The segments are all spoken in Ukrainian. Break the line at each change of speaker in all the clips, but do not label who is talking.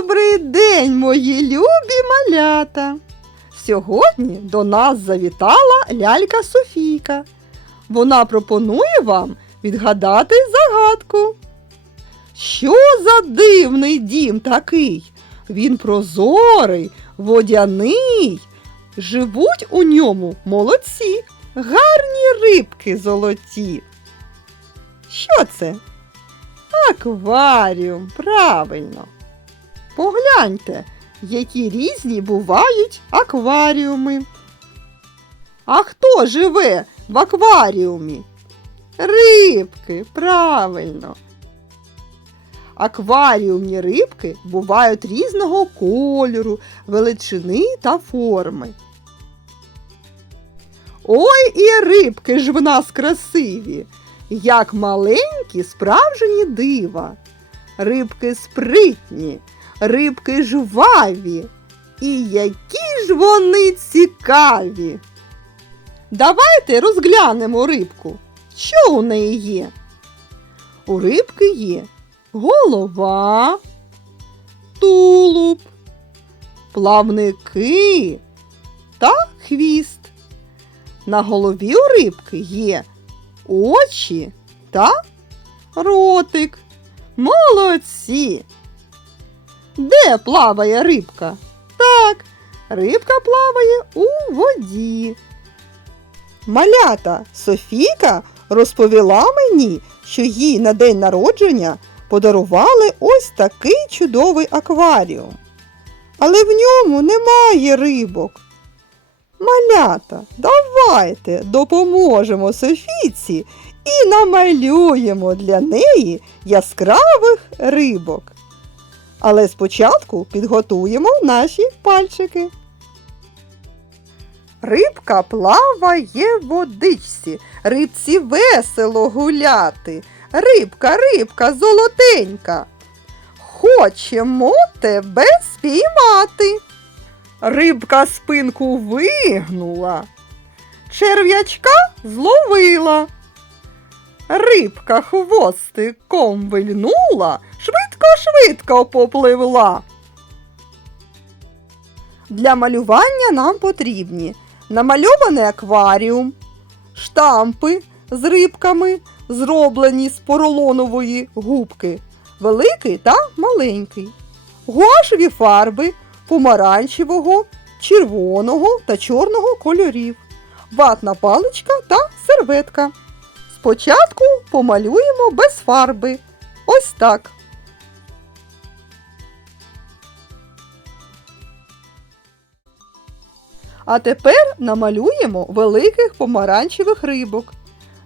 Добрий день, мої любі малята! Сьогодні до нас завітала лялька Софійка. Вона пропонує вам відгадати загадку. Що за дивний дім такий? Він прозорий, водяний. Живуть у ньому молодці, гарні рибки золоті. Що це? Акваріум, правильно. Погляньте, які різні бувають акваріуми. А хто живе в акваріумі? Рибки, правильно. Акваріумні рибки бувають різного кольору, величини та форми. Ой і рибки ж в нас красиві, як маленькі справжні дива. Рибки спритні, рибки жваві. І які ж вони цікаві. Давайте розглянемо рибку. Що у неї є? У рибки є голова, тулуб, плавники та хвіст. На голові у рибки є очі та ротик. Молодці! Де плаває рибка? Так, рибка плаває у воді. Малята Софійка розповіла мені, що їй на день народження подарували ось такий чудовий акваріум. Але в ньому немає рибок. Малята, давайте допоможемо Софійці і намалюємо для неї яскравих рибок. Але спочатку підготуємо наші пальчики. Рибка плаває в водичці, рибці весело гуляти. Рибка, рибка золотенька. Хочемо тебе спіймати. Рибка спинку вигнула, черв'ячка зловила. Рибка хвостиком вильнула, швидко-швидко попливла. Для малювання нам потрібні намальований акваріум, штампи з рибками, зроблені з поролонової губки, великий та маленький, гуашеві фарби помаранчевого, червоного та чорного кольорів, ватна паличка та серветка. Спочатку помалюємо без фарби. Ось так. А тепер намалюємо великих помаранчевих рибок.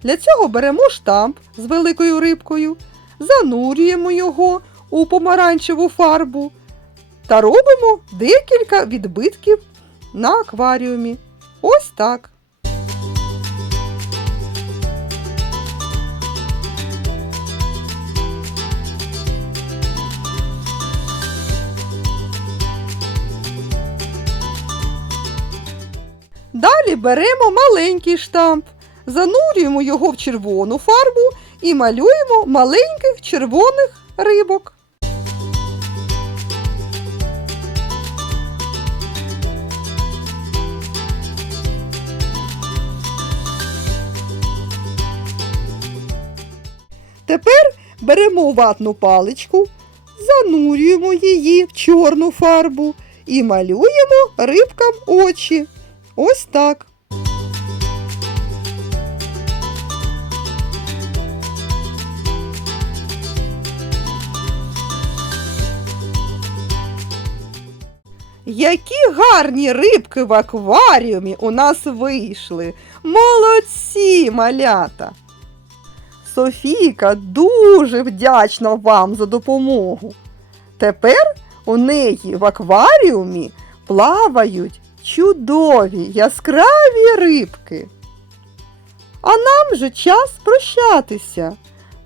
Для цього беремо штамп з великою рибкою, занурюємо його у помаранчеву фарбу та робимо декілька відбитків на акваріумі. Ось так. Далі беремо маленький штамп, занурюємо його в червону фарбу і малюємо маленьких червоних рибок. Тепер беремо ватну паличку, занурюємо її в чорну фарбу і малюємо рибкам очі. Ось так. Які гарні рибки в акваріумі у нас вийшли. Молодці, малята! Софійка дуже вдячна вам за допомогу. Тепер у неї в акваріумі плавають чудові яскраві рибки. А нам же час прощатися.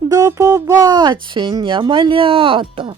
До побачення, малята!